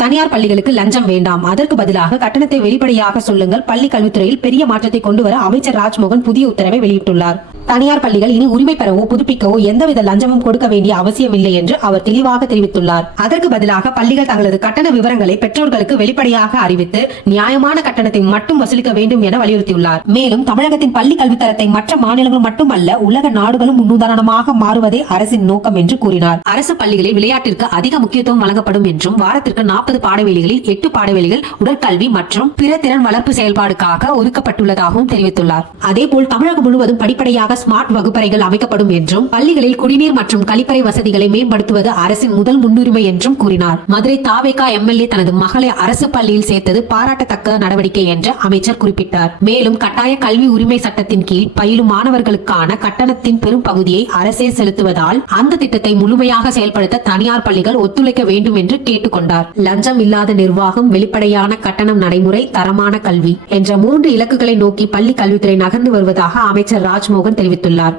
தனியார் பள்ளிகளுக்கு லஞ்சம் வேண்டாம், அதற்கு பதிலாக கட்டணத்தை வெளிப்படையாக சொல்லுங்கள். பள்ளி கல்வித்துறையில் பெரிய மாற்றத்தை கொண்டுவர அமைச்சர் ராஜ்மோகன் புதிய உத்தரவை வெளியிட்டுள்ளார். தனியார் பள்ளிகள் இனி உரிமை பெறவோ புதுப்பிக்கவோ எந்தவித லஞ்சமும் கொடுக்க வேண்டிய அவசியம் இல்லை என்று அவர் தெளிவாக தெரிவித்துள்ளார். அதற்கு பதிலாக பள்ளிகள் தங்களது கட்டண விவரங்களை பெற்றோர்களுக்கு வெளிப்படையாக அறிவித்து நியாயமான கட்டணத்தை மட்டும் வசூலிக்க வேண்டும் என வலியுறுத்தியுள்ளார். மேலும் தமிழகத்தின் பள்ளி கல்வித்தரத்தை மற்ற மாநிலங்கள் மட்டுமல்ல உலக நாடுகளும் முன்னுதாரணமாக மாறுவதே அரசின் நோக்கம் என்று கூறினார். அரசு பள்ளிகளில் விளையாட்டிற்கு அதிக முக்கியத்துவம் வழங்கப்படும் என்றும் வாரத்திற்கு 40 பாடவேளைகளில் 8 பாடவேளைகள் உடற்கல்வி மற்றும் பிற திறன் வளர்ப்பு செயல்பாடுக்காக ஒதுக்கப்பட்டுள்ளதாகவும் தெரிவித்துள்ளார். அதேபோல் தமிழகம் முழுவதும் படிப்படியாக ஸ்மார்ட் வகுப்பறைகள் அமைக்கப்படும் என்றும் பள்ளிகளில் குடிநீர் மற்றும் கழிப்பறை வசதிகளை மேம்படுத்துவது அரசின் முதல் முன்னுரிமை என்றும் கூறினார். மதுரை தாவேகா எம்எல்ஏ தனது மகளை அரசு பள்ளியில் சேர்த்தது பாராட்டத்தக்க நடவடிக்கை என்று அமைச்சர் குறிப்பிட்டார். மேலும் கட்டாய கல்வி உரிமை சட்டத்தின் கீழ் பயிலும் மாணவர்களுக்கான கட்டணத்தின் பெரும் பகுதியை அரசே செலுத்துவதால் அந்த திட்டத்தை முழுமையாக செயல்படுத்த தனியார் பள்ளிகள் ஒத்துழைக்க வேண்டும் என்று கேட்டுக்கொண்டார். லஞ்சம் இல்லாத நிர்வாகம், வெளிப்படையான கட்டணம் நடைமுறை, தரமான கல்வி என்ற 3 இலக்குகளை நோக்கி பள்ளி கல்வித்துறை நகர்ந்து வருவதாக அமைச்சர் ராஜ்மோகன் தெரிவித்துள்ளார்.